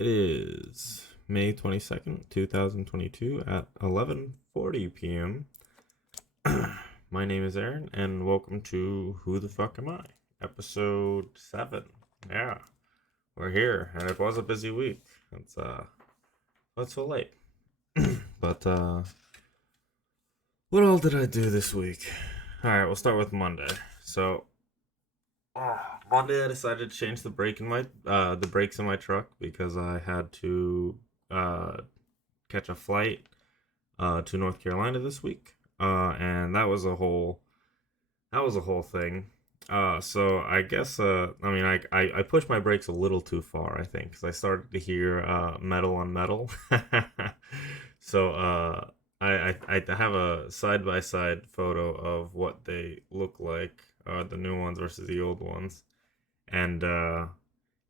It is May 22nd, 2022 at 11:40 p.m. My name is Aaron and welcome to Who the Fuck Am I? Episode 7. Yeah, we're here and it was a busy week. It's so late. But what all did I do this week? All right, we'll start with Monday. So, Monday I decided to change the brakes in my truck because I had to uh catch a flight to North Carolina this week, and that was a whole thing. So I guess I mean I pushed my brakes a little too far, I think, because I started to hear metal on metal. So I have a side by side photo of what they look like, the new ones versus the old ones, and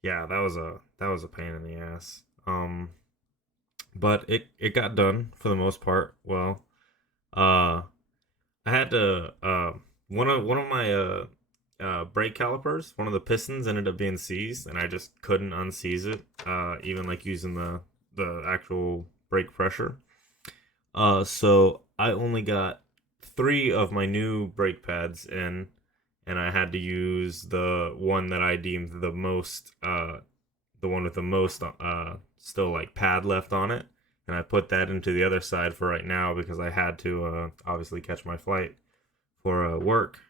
yeah, that was a pain in the ass. But it got done for the most part. Well, uh, I had to one of my brake calipers, one of the pistons ended up being seized, and I just couldn't unseize it. Even like using the actual brake pressure. So I only got three of my new brake pads in, and I had to use the one that I deemed the one with the most still like pad left on it, and I put that into the other side for right now because I had to obviously catch my flight for work.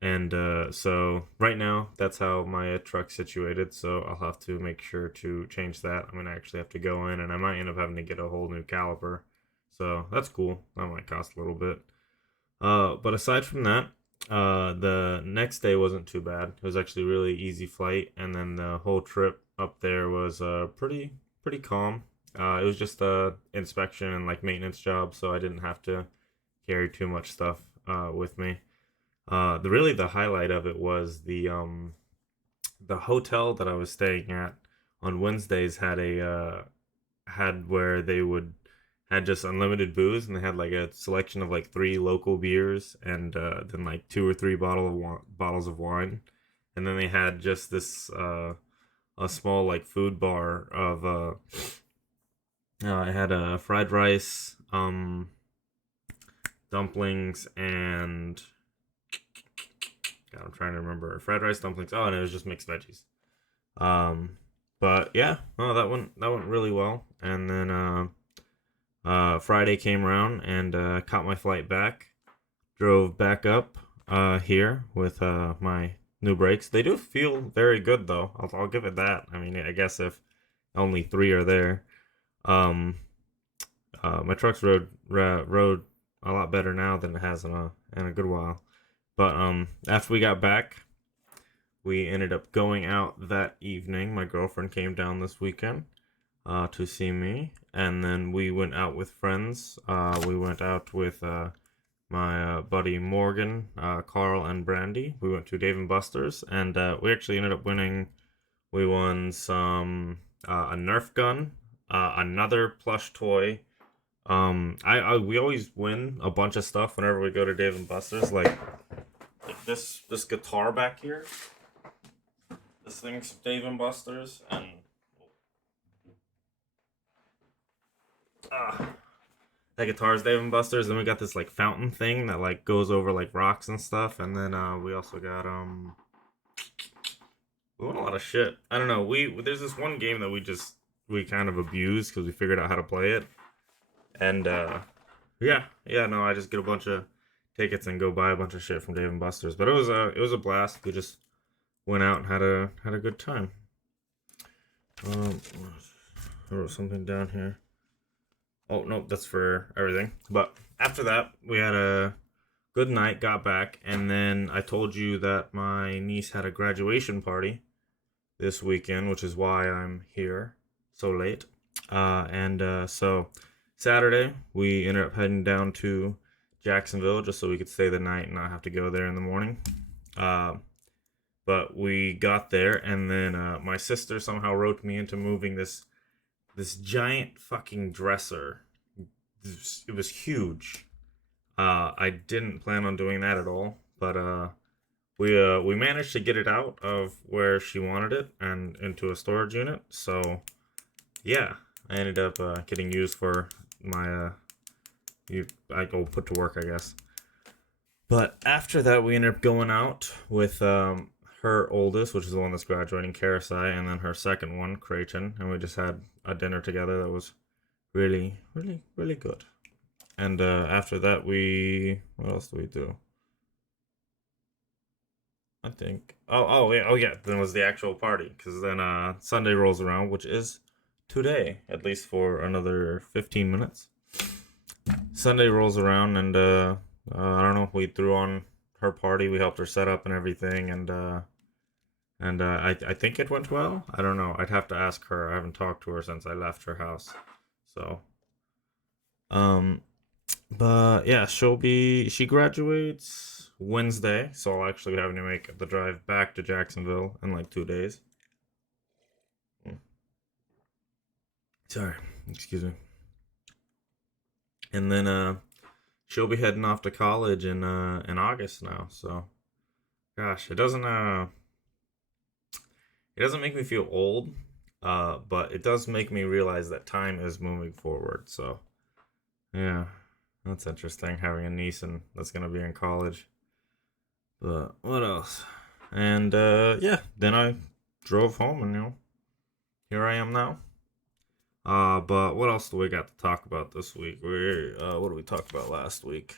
And so right now that's how my truck's situated. So I'll have to make sure to change that. I'm gonna actually have to go in, and I might end up having to get a whole new caliper. So that's cool. That might cost a little bit. But aside from that, the next day wasn't too bad. It was actually a really easy flight, and then the whole trip up there was pretty calm. It was just a inspection and like maintenance job, so I didn't have to carry too much stuff with me. The highlight of it was the hotel that I was staying at on Wednesdays had where they would had just unlimited booze, and they had like a selection of like three local beers and then like two or three bottles of wine, and then they had just this a small like food bar of I had fried rice, dumplings, and God, I'm trying to remember fried rice, dumplings. Oh, and it was just mixed veggies. Um, but yeah, oh, that went really well, and then Friday came around and caught my flight back. Drove back up here with my new brakes. They do feel very good though. I'll give it that. I mean, I guess if only three are there, um, my truck's rode a lot better now than it has in a good while. But after we got back, we ended up going out that evening. My girlfriend came down this weekend to see me, and then we went out with friends. We went out with my buddy Morgan, Carl, and Brandy. We went to Dave and Buster's, and we actually ended up winning. We won some a Nerf gun, another plush toy. I we always win a bunch of stuff whenever we go to Dave and Buster's, like this guitar back here. This thing's Dave and Buster's, and uh, that guitar's Dave and Buster's. Then we got this like fountain thing that like goes over like rocks and stuff, and then we also got we won a lot of shit. I don't know. We There's this one game that we kind of abused because we figured out how to play it, and yeah, no, I just get a bunch of tickets and go buy a bunch of shit from Dave and Buster's. But it was a blast. We just went out and had a good time. Um, I wrote something down here. Oh no, that's for everything. But after that, we had a good night. Got back, and then I told you that my niece had a graduation party this weekend, which is why I'm here so late. And so Saturday, we ended up heading down to Jacksonville just so we could stay the night and not have to go there in the morning. Uh, but we got there, and then my sister somehow roped me into moving this giant fucking dresser. It was huge. I didn't plan on doing that at all, but we managed to get it out of where she wanted it and into a storage unit. So yeah, I ended up getting used for my I go put to work, I guess. But after that, we ended up going out with her oldest, which is the one that's graduating, Karasai, and then her second one, Creighton, and we just had a dinner together that was really, really, really good. And after that, what else do we do? I think. Oh yeah. Then it was the actual party, because then Sunday rolls around, which is today, at least for another 15 minutes. Sunday rolls around, and I don't know. We threw on her party. We helped her set up and everything, and I think it went well. I don't know. I'd have to ask her. I haven't talked to her since I left her house. So, um, but yeah, she graduates Wednesday, so I'll actually be having to make the drive back to Jacksonville in like 2 days. Mm. Sorry, excuse me. And then she'll be heading off to college in August now. So gosh, it doesn't make me feel old, but it does make me realize that time is moving forward. So yeah, that's interesting having a niece and that's gonna be in college. But what else? And yeah, then I drove home and here I am now. But what else do we got to talk about this week? What did we talk about last week?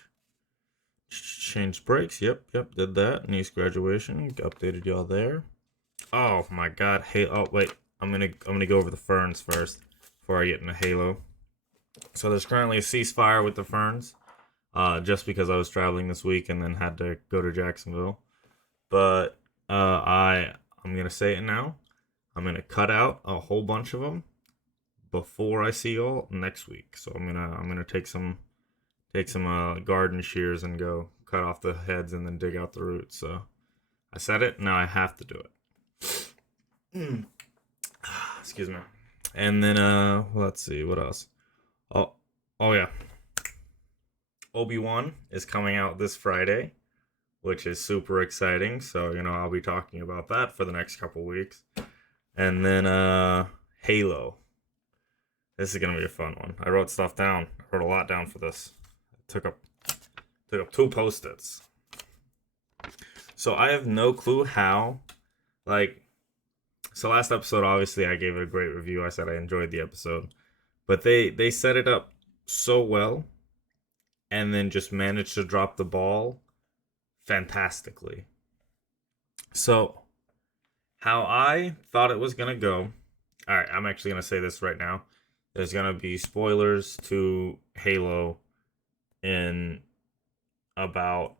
Changed brakes. Yep, did that. Niece graduation. Updated y'all there. Oh my God. Hey, oh wait. I'm gonna go over the ferns first before I get into Halo. So there's currently a ceasefire with the ferns. Just because I was traveling this week and then had to go to Jacksonville. But I'm gonna say it now. I'm gonna cut out a whole bunch of them before I see y'all next week. So I'm gonna take some garden shears and go cut off the heads and then dig out the roots. So I said it. Now I have to do it. Excuse me. And then let's see what else. Oh, oh yeah. Obi-Wan is coming out this Friday, which is super exciting. So I'll be talking about that for the next couple weeks. And then Halo. This is gonna be a fun one. I wrote stuff down. I wrote a lot down for this. Took up 2 post-its. So I have no clue how. So last episode, obviously, I gave it a great review. I said I enjoyed the episode, but they set it up so well, and then just managed to drop the ball fantastically. So how I thought it was gonna go. All right, I'm actually gonna say this right now. There's gonna be spoilers to Halo in about,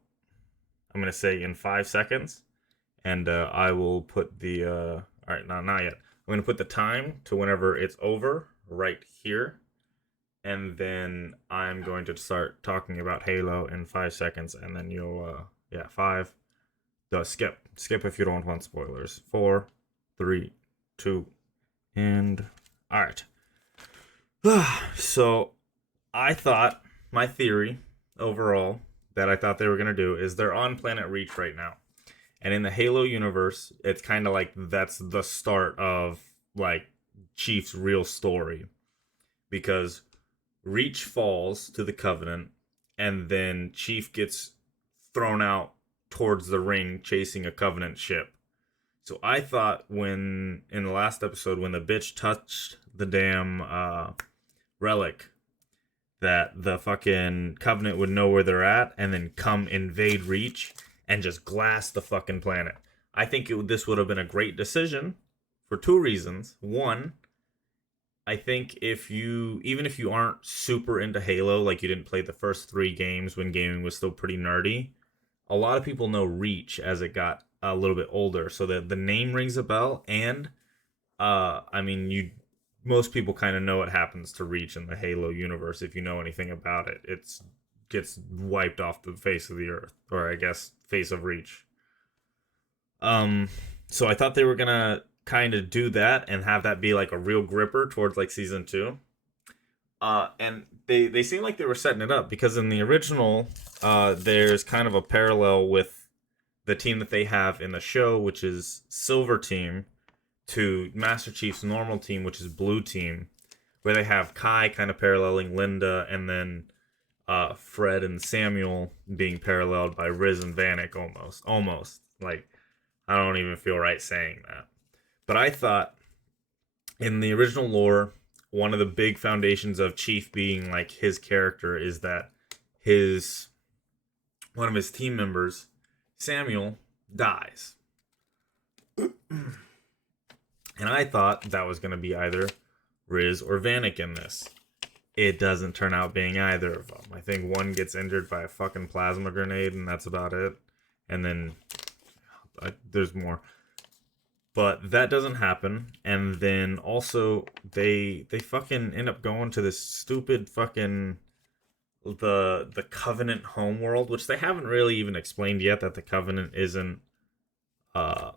I'm gonna say, in 5 seconds, and I will put the all right, not yet. I'm gonna put the time to whenever it's over right here, and then I'm going to start talking about Halo in 5 seconds, and then you'll yeah, five. Skip if you don't want spoilers. 4, 3, 2, and all right. So I thought, my theory overall that I thought they were gonna do is they're on Planet Reach right now, and in the Halo universe, it's kind of like that's the start of like Chief's real story, because Reach falls to the Covenant, and then Chief gets thrown out towards the ring chasing a Covenant ship. So I thought when in the last episode when the bitch touched the damn relic, that the fucking Covenant would know where they're at and then come invade Reach and just glass the fucking planet. I think this would have been a great decision for 2 reasons. One, I think even if you aren't super into Halo, like you didn't play the first 3 games when gaming was still pretty nerdy, a lot of people know Reach as it got a little bit older, so that the name rings a bell. And I mean, most people kind of know what happens to Reach in the Halo universe. If you know anything about it, it gets wiped off the face of the earth, or I guess face of Reach. So I thought they were gonna kind of do that and have that be like a real gripper towards like season 2. And they seem like they were setting it up, because in the original, there's kind of a parallel with the team that they have in the show, which is Silver Team, to Master Chief's normal team, which is Blue Team. where they have Kai kind of paralleling Linda, and then Fred and Samuel being paralleled by Riz and Vanek almost. Like, I don't even feel right saying that. But I thought in the original lore, one of the big foundations of Chief being like his character is that his one of his team members, Samuel, dies. And I thought that was going to be either Riz or Vanek in this. It doesn't turn out being either of them. I think one gets injured by a fucking plasma grenade, and that's about it. And then there's more, but that doesn't happen. And then also they fucking end up going to this stupid fucking the Covenant homeworld, which they haven't really even explained yet, that the Covenant isn't a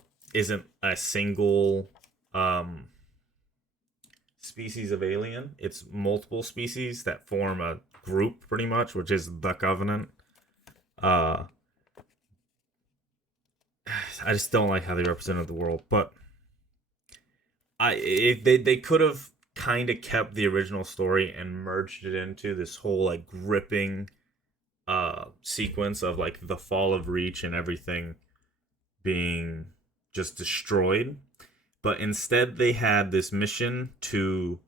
single species of alien. It's multiple species that form a group, pretty much, which is the Covenant. I just don't like how they represented the world, but they could have kind of kept the original story and merged it into this whole like gripping sequence of like the fall of Reach and everything being just destroyed. But instead they had this mission to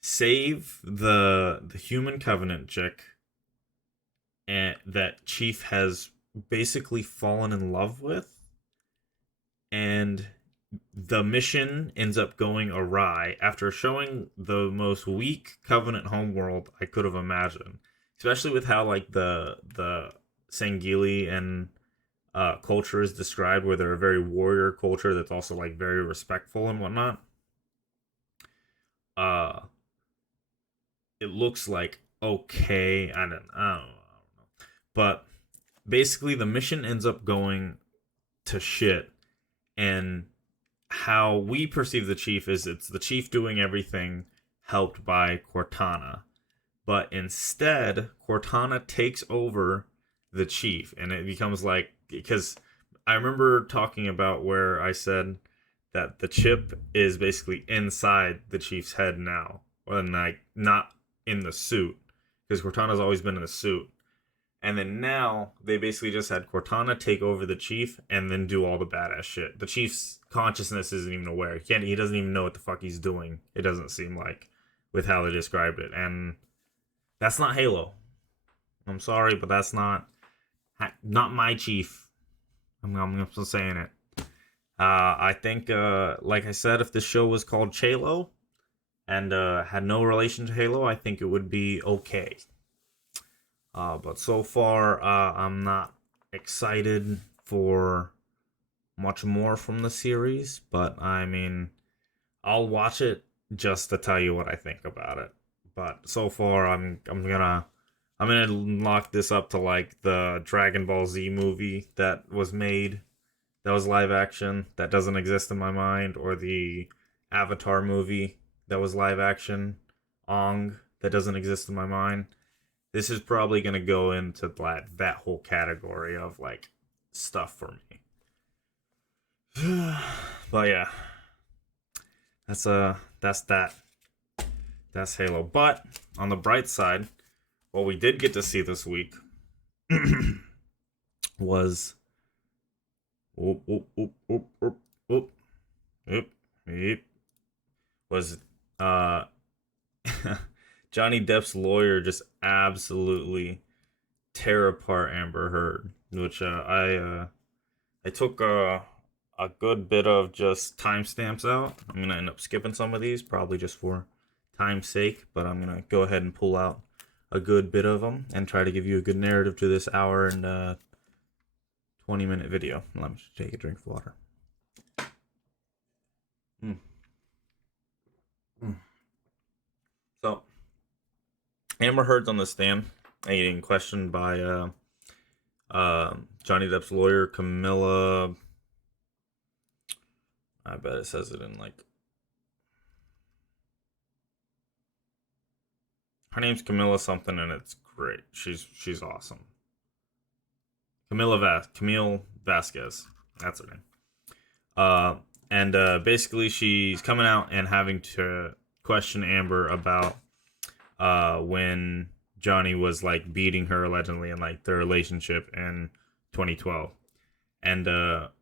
save the human Covenant chick, and that Chief has basically fallen in love with. And the mission ends up going awry after showing the most weak Covenant homeworld I could have imagined, especially with how like the Sangili and culture is described, where they're a very warrior culture that's also like very respectful and whatnot. It looks like okay. I don't know, but basically the mission ends up going to shit. And how we perceive the Chief is it's the Chief doing everything, helped by Cortana. But instead, Cortana takes over the Chief, and it becomes like, because I remember talking about where I said that the chip is basically inside the Chief's head now, and like not in the suit, because Cortana's always been in the suit. And then now they basically just had Cortana take over the Chief and then do all the badass shit. The Chief's consciousness isn't even aware. He doesn't even know what the fuck he's doing. It doesn't seem like, with how they described it. And that's not Halo. I'm sorry, but that's not my Chief. I'm just saying it. I think, like I said, if this show was called Chalo and had no relation to Halo, I think it would be okay. But so far, I'm not excited for much more from the series. But I mean, I'll watch it just to tell you what I think about it. But so far, I'm gonna lock this up to like the Dragon Ball Z movie that was made, that was live action, that doesn't exist in my mind, or the Avatar movie that was live action, Ong, that doesn't exist in my mind. This is probably going to go into that whole category of like stuff for me. But yeah, that's that. That's Halo. But on the bright side, what we did get to see this week was was Johnny Depp's lawyer just absolutely tear apart Amber Heard, which I took a good bit of just timestamps out. I'm gonna end up skipping some of these, probably just for time's sake, but I'm gonna go ahead and pull out a good bit of them and try to give you a good narrative to this hour and 20-minute video. Let me just take a drink of water. So, Amber Heard's on the stand, getting questioned by Johnny Depp's lawyer, Camilla. I bet it says it in like. Her name's Camilla something, and it's great. She's awesome. Camille Vasquez. That's her name. And basically, she's coming out and having to question Amber about when Johnny was like beating her allegedly in like their relationship in 2012. And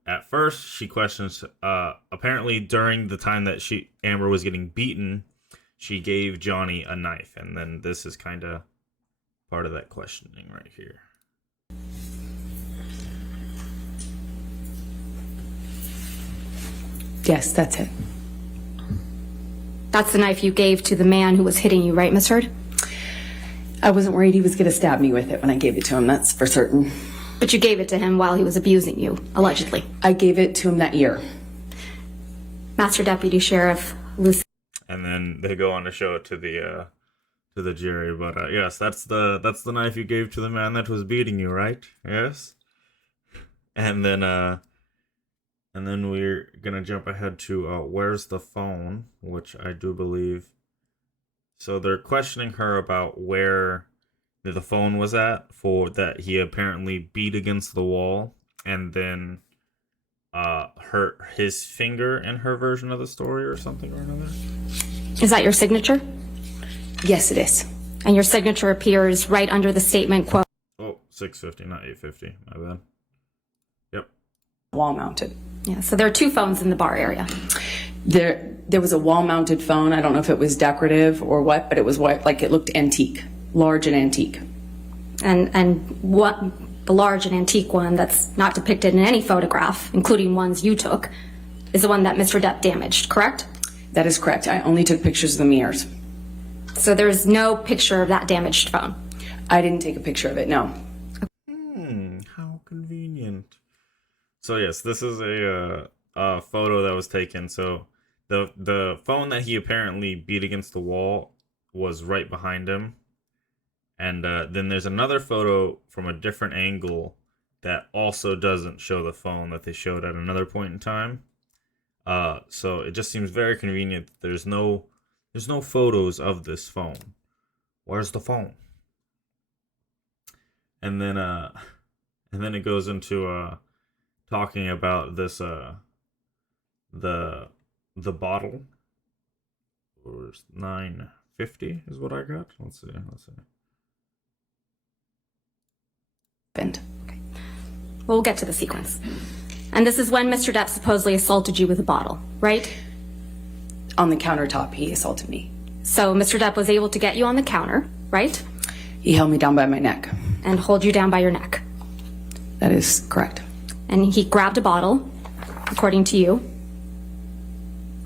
at first she questions apparently during the time that Amber was getting beaten, she gave Johnny a knife, and then this is kind of part of that questioning right here. Yes, that's it. That's the knife you gave to the man who was hitting you, right, Miss Heard? I wasn't worried he was going to stab me with it when I gave it to him, that's for certain. But you gave it to him while he was abusing you, allegedly. I gave it to him that year. Master Deputy Sheriff Lucy. And then they go on to show it to the jury. But yes, that's the knife you gave to the man that was beating you, right? Yes. And then we're gonna jump ahead to where's the phone, which I do believe. So they're questioning her about where the phone was at for that he apparently beat against the wall, and then hurt his finger in her version of the story or something or another. Is that your signature? Yes, it is. And your signature appears right under the statement, quote. Oh, 650, not 850. My bad. Yep. Wall mounted. Yeah, so there are two phones in the bar area. There was a wall mounted phone. I don't know if it was decorative or what, but it was what, like it looked antique, large and antique. And what the large and antique one that's not depicted in any photograph, including ones you took, is the one that Mr. Depp damaged, correct? That is correct. I only took pictures of the mirrors. So there's no picture of that damaged phone? I didn't take a picture of it, no. How convenient. So yes, this is a photo that was taken. So the phone that he apparently beat against the wall was right behind him. And then there's another photo from a different angle that also doesn't show the phone that they showed at another point in time. So it just seems very convenient that there's no photos of this phone. Where's the phone? And then it goes into talking about this the bottle. Or 950 is what I got. Let's see. Okay. Well, we'll get to the sequence. And this is when Mr. Depp supposedly assaulted you with a bottle, right? On the countertop, he assaulted me. So Mr. Depp was able to get you on the counter, right? He held me down by my neck. And hold you down by your neck. That is correct. And he grabbed a bottle, according to you,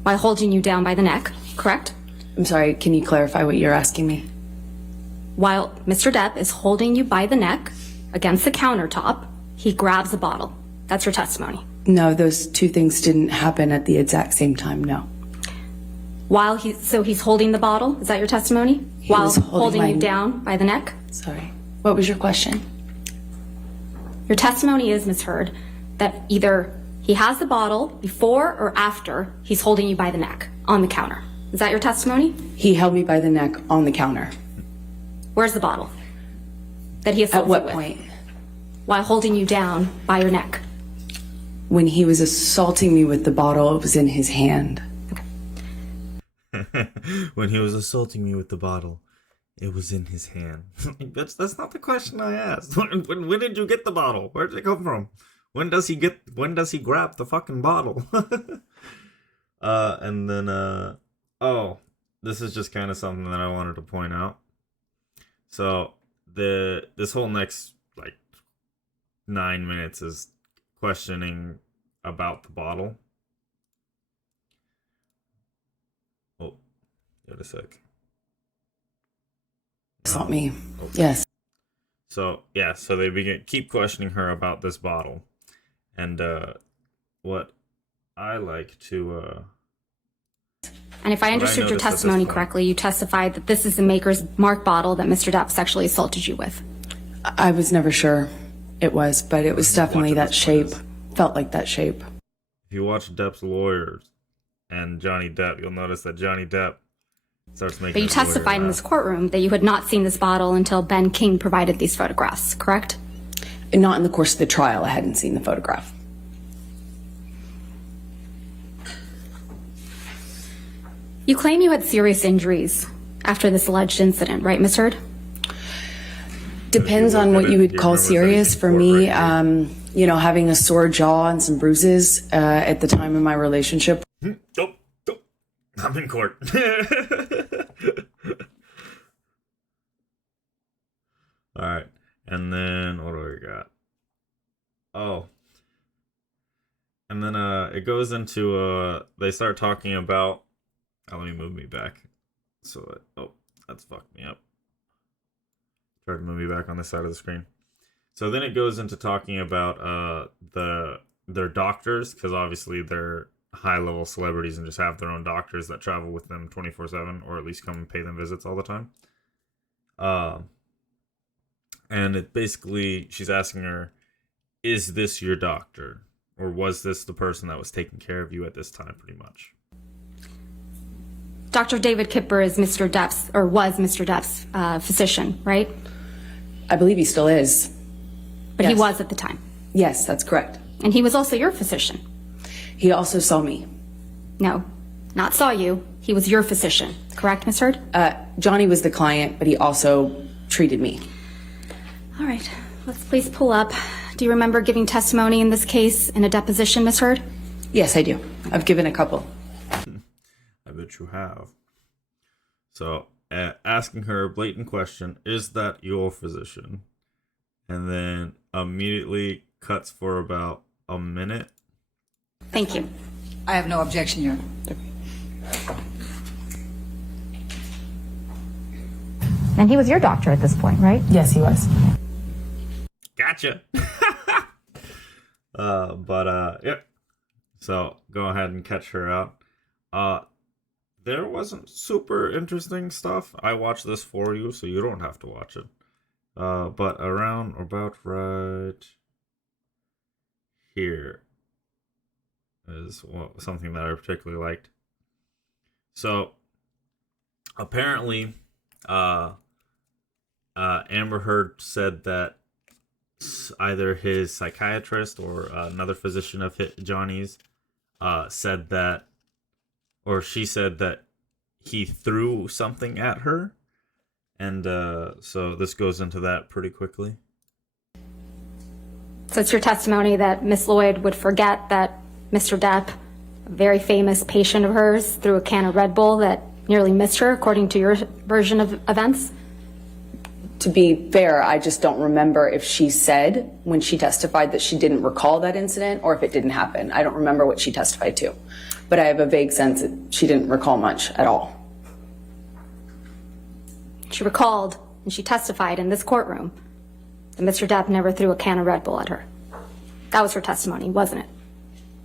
while holding you down by the neck, correct? I'm sorry, can you clarify what you're asking me? While Mr. Depp is holding you by the neck against the countertop, he grabs a bottle. That's your testimony. No, those two things didn't happen at the exact same time, no. So he's holding the bottle, is that your testimony? While holding you down by the neck? Sorry. What was your question? Your testimony is, Ms. Heard, that either he has the bottle before or after he's holding you by the neck on the counter. Is that your testimony? He held me by the neck on the counter. Where's the bottle that he assaulted you with? At what point? While holding you down by your neck. When he was assaulting me with the bottle, it was in his hand. When he was assaulting me with the bottle, it was in his hand. That's not the question I asked. When did you get the bottle? Where did it come from? When does he grab the fucking bottle? And then this is just kind of something that I wanted to point out. So this whole next 9 minutes is questioning about the bottle. Oh, wait a sec. Assault me. Okay. Yes. So they keep questioning her about this bottle, and what I like to. And if I understood your testimony correctly, you testified that this is the Maker's Mark bottle that Mr. Depp sexually assaulted you with. I was never sure it was, but it was definitely that shape. Felt like that shape. If you watch Depp's lawyers and Johnny Depp, you'll notice that Johnny Depp starts making. But you testified in this courtroom that you had not seen this bottle until Ben King provided these photographs, correct? Not in the course of the trial. I hadn't seen the photograph. You claim you had serious injuries after this alleged incident, right, Ms. Heard? Depends on what you would call serious. For me, you know, having a sore jaw and some bruises at the time of my relationship. Oh, I'm in court. All right, and then what do we got? Oh, and then it goes into they start talking about. Oh, let me move me back. So that's fucked me up. Try to move me back on this side of the screen. So then it goes into talking about their doctors, because obviously they're high level celebrities and just have their own doctors that travel with them 24/7, or at least come and pay them visits all the time. And it basically, she's asking her, is this your doctor? Or was this the person that was taking care of you at this time, pretty much? Dr. David Kipper is Mr. Depp's, or was Mr. Depp's physician, right? I believe he still is. But Yes. he was at the time. Yes, that's correct. And he was also your physician. He also saw me. No, not saw you. He was your physician, correct, Ms. Heard? Johnny was the client, but he also treated me. All right, let's please pull up. Do you remember giving testimony in this case in a deposition, Ms. Heard? Yes, I do. I've given a couple. I bet you have. So, asking her a blatant question, is that your physician? And then immediately cuts for about a minute. Thank you. I have no objection, Your Honor. And he was your doctor at this point, right? Yes, he was. Gotcha. Yeah. So go ahead and catch her out. There wasn't super interesting stuff. I watched this for you, so you don't have to watch it. But around about right here is something that I particularly liked. So apparently, Amber Heard said that either his psychiatrist or another physician of Johnny's said that, or she said that he threw something at her. And so this goes into that pretty quickly. So it's your testimony that Miss Lloyd would forget that Mr. Depp, a very famous patient of hers, threw a can of Red Bull that nearly missed her, according to your version of events? To be fair, I just don't remember if she said when she testified that she didn't recall that incident or if it didn't happen. I don't remember what she testified to. But I have a vague sense that she didn't recall much at all. She recalled, and she testified in this courtroom, that Mr. Depp never threw a can of Red Bull at her. That was her testimony, wasn't it?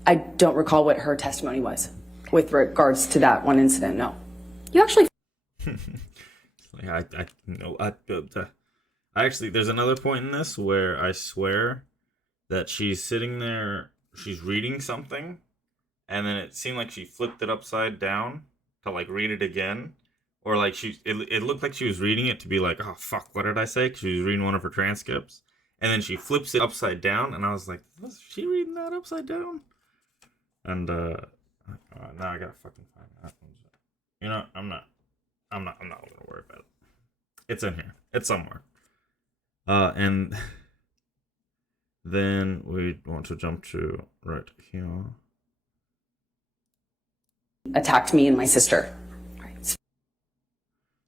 I don't recall what her testimony was with regards to that one incident, no. You actually Like I actually, there's another point in this where I swear that she's sitting there, she's reading something, and then it seemed like she flipped it upside down to like read it again, or like it looked like she was reading it to be like, oh fuck, what did I say? 'Cause she was reading one of her transcripts, and then she flips it upside down, and I was like, was she reading that upside down? And now I gotta fucking find that. You know, I'm not gonna worry about it. It's in here. It's somewhere. And then we want to jump to right here. Attacked me and my sister.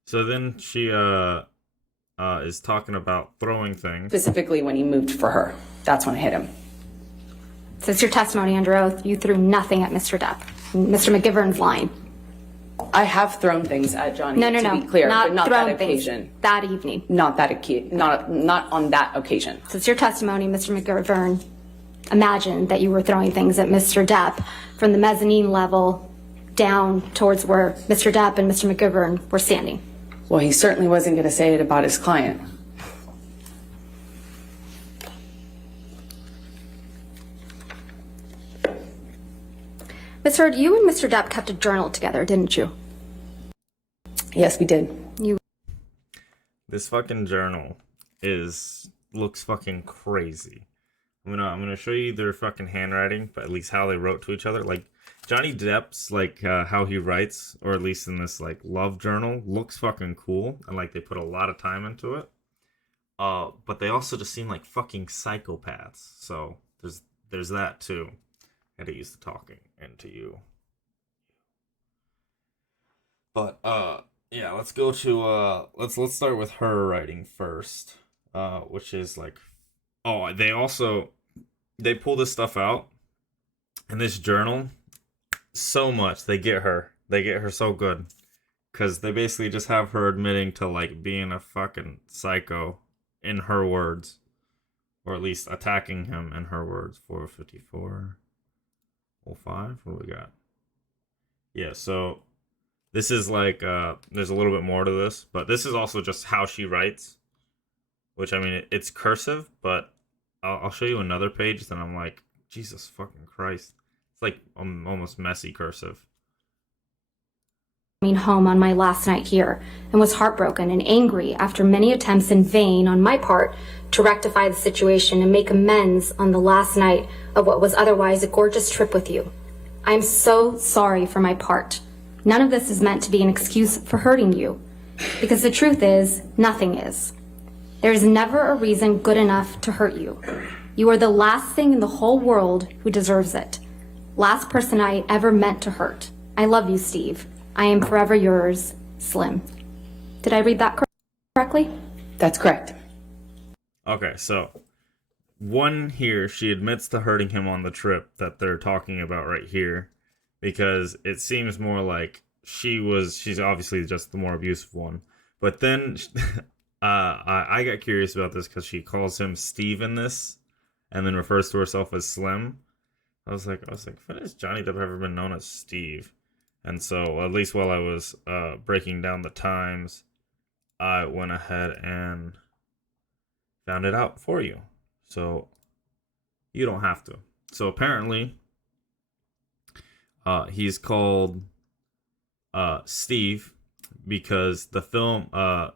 So then she is talking about throwing things. Specifically when he moved for her. That's when I hit him. Since your testimony under oath, you threw nothing at Mr. Depp. Mr. McGivern's lying. I have thrown things at Johnny, No, to be clear, but not that thrown things occasion. that evening. Not on that occasion. Since your testimony, Mr. McGivern imagined that you were throwing things at Mr. Depp from the mezzanine level down towards where Mr. Depp and Mr. McGivern were standing. Well, he certainly wasn't going to say it about his client. Ms. Heard, you and Mr. Depp kept a journal together, didn't you? Yes, we did. This fucking journal looks fucking crazy. I'm gonna show you their fucking handwriting, but at least how they wrote to each other. Like, Johnny Depp's like how he writes, or at least in this like love journal, looks fucking cool, and like they put a lot of time into it. But they also just seem like fucking psychopaths. So there's that too. I had to use the talking into you. But yeah, let's go to let's start with her writing first. Which is like, oh, they pull this stuff out in this journal so much. They get her so good, because they basically just have her admitting to like being a fucking psycho in her words, or at least attacking him in her words. 45405. What do we got? Yeah, so this is like there's a little bit more to this, but this is also just how she writes, which I mean it's cursive, but I'll show you another page. Then I'm like, Jesus fucking Christ, it's like almost messy cursive. Home on my last night here and was heartbroken and angry after many attempts in vain on my part to rectify the situation and make amends on the last night of what was otherwise a gorgeous trip with you. I am so sorry for my part. None of this is meant to be an excuse for hurting you, because the truth is, nothing is. There is never a reason good enough to hurt you. You are the last thing in the whole world who deserves it. Last person I ever meant to hurt. I love you, Steve. I am forever yours, Slim. Did I read that correctly? That's correct. Okay, so one here, she admits to hurting him on the trip that they're talking about right here, because it seems more like she's obviously just the more abusive one. But then I got curious about this because she calls him Steve in this, and then refers to herself as Slim. I was like, when has Johnny Depp ever been known as Steve? And so, at least while I was breaking down the times, I went ahead and found it out for you. So, you don't have to. So, apparently, he's called Steve because the film,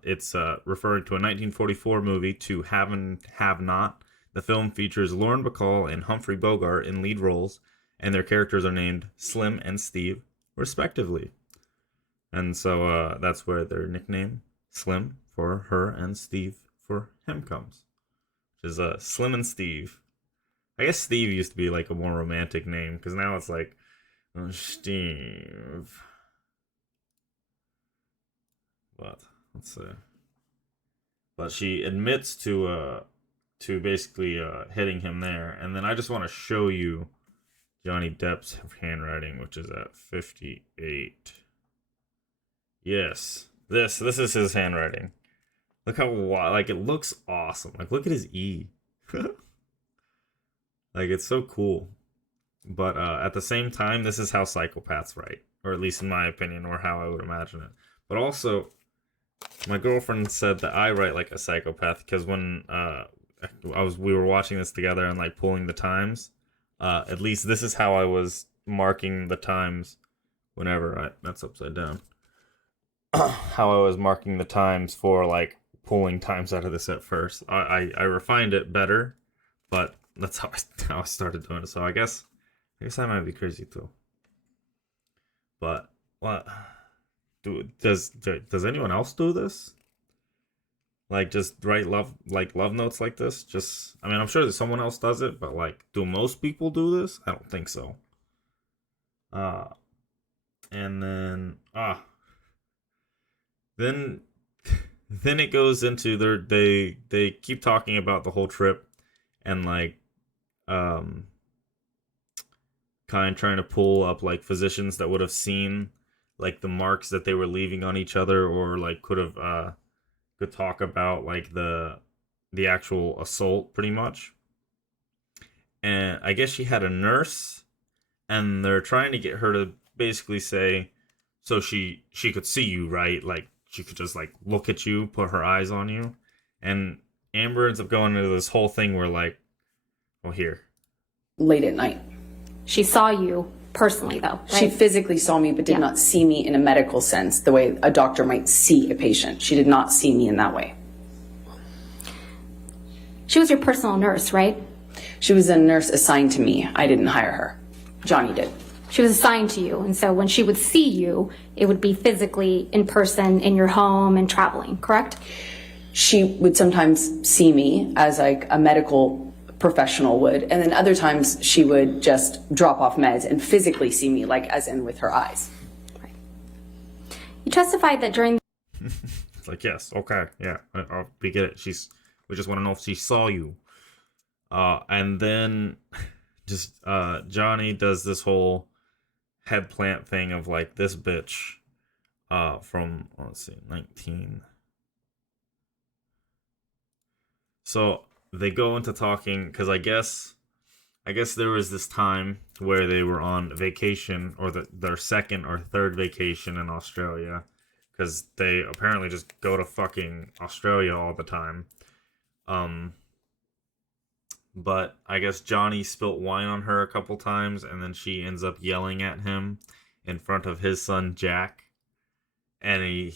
it's referring to a 1944 movie, To Have and Have Not. The film features Lauren Bacall and Humphrey Bogart in lead roles, and their characters are named Slim and Steve, respectively. And so that's where their nickname Slim for her and Steve for him comes, which is Slim and Steve. I guess Steve used to be like a more romantic name, because now it's like Steve. But let's see. But she admits to basically hitting him there, and then I just want to show you Johnny Depp's handwriting, which is at 58. Yes, this is his handwriting. Look how like it looks awesome. Like look at his E. Like it's so cool. But at the same time, this is how psychopaths write, or at least in my opinion, or how I would imagine it. But also, my girlfriend said that I write like a psychopath, because when we were watching this together and like pulling the times. At least this is how I was marking the times whenever that's upside down. How I was marking the times for like pulling times out of this at first. I refined it better, but that's how I started doing it. So I guess I might be crazy too. But what does anyone else do this? Like just write love notes like this? Just, I mean, I'm sure that someone else does it, but like, do most people do this? I don't think so. And then then it goes into they keep talking about the whole trip, and like kind of trying to pull up like physicians that would have seen like the marks that they were leaving on each other, or like could talk about like the actual assault pretty much. And I guess she had a nurse, and they're trying to get her to basically say, so she could see you, right? Like she could just like look at you, put her eyes on you. And Amber ends up going into this whole thing where like, well, here. Late at night. She saw you personally, though, right? She physically saw me, but did not see me in a medical sense, the way a doctor might see a patient. She did not see me in that way. She was your personal nurse, right? She was a nurse assigned to me. I didn't hire her. Johnny did. She was assigned to you, and so when she would see you, it would be physically in person in your home and traveling, correct? She would sometimes see me as like a medical professional would, and then other times she would just drop off meds and physically see me, like as in with her eyes. Right. You testified that during It's like, yes, okay, yeah, we get it. We just want to know if she saw you. And then just Johnny does this whole head plant thing of like this bitch from, let's see, 19. So they go into talking because I guess there was this time where they were on vacation, or their second or third vacation in Australia, because they apparently just go to fucking Australia all the time. But I guess Johnny spilt wine on her a couple times, and then she ends up yelling at him in front of his son Jack. And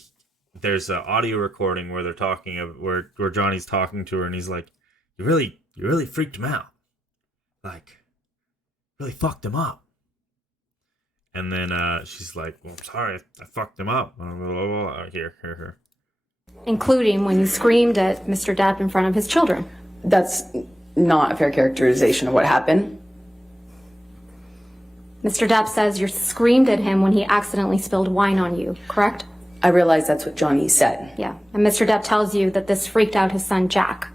there's an audio recording where they're talking where Johnny's talking to her, and he's like, "You really freaked him out, like, really fucked him up." And then she's like, "Well, I'm sorry, I fucked him up." Here. including when you screamed at Mr. Depp in front of his children. That's not a fair characterization of what happened. Mr. Depp says you screamed at him when he accidentally spilled wine on you, correct? I realize that's what Johnny said. Yeah. And Mr. Depp tells you that this freaked out his son, Jack.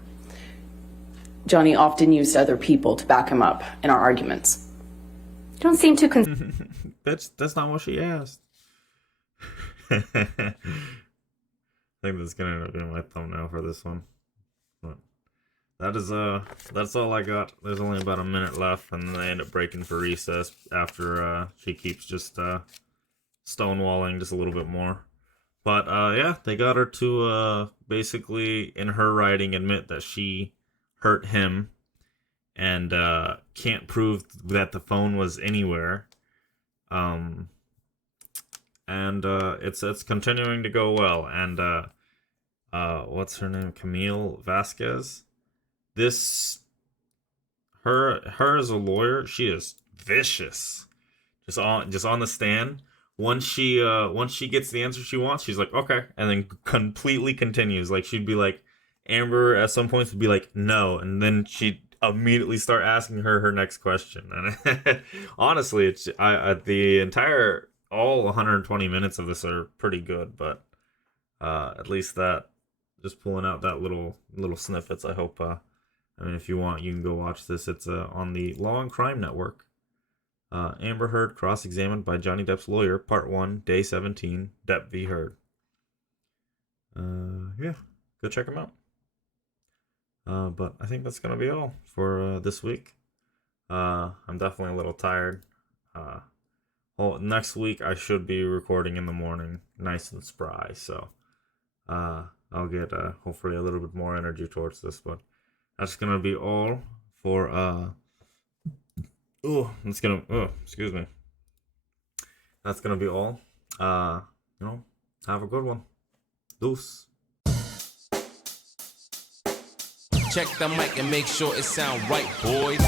Johnny often used other people to back him up in our arguments. You don't seem too That's not what she asked. I think that's gonna end up being my thumbnail for this one. But that's all I got. There's only about a minute left, and then they end up breaking for recess after she keeps just stonewalling just a little bit more. But yeah, they got her to basically, in her writing, admit that she hurt him, and can't prove that the phone was anywhere. And it's continuing to go well. And what's her name? Camille Vasquez. Her as a lawyer, she is vicious. Just on the stand. Once she gets the answer she wants, she's like, okay, and then completely continues. Like, she'd be like, Amber at some points would be like, no, and then she'd immediately start asking her next question. And honestly, it's the entire all 120 minutes of this are pretty good, but at least that, just pulling out that little snippets. I hope I mean, if you want, you can go watch this. It's on the Law and Crime Network. Amber Heard cross-examined by Johnny Depp's lawyer, Part 1, Day 17, Depp v. Heard. Yeah, go check them out. But I think that's going to be all for this week. I'm definitely a little tired. Well, next week I should be recording in the morning, nice and spry, so I'll get hopefully a little bit more energy towards this, but that's going to be all for excuse me. That's gonna be all. Have a good one. Deuce. Check the mic and make sure it sound right, boys.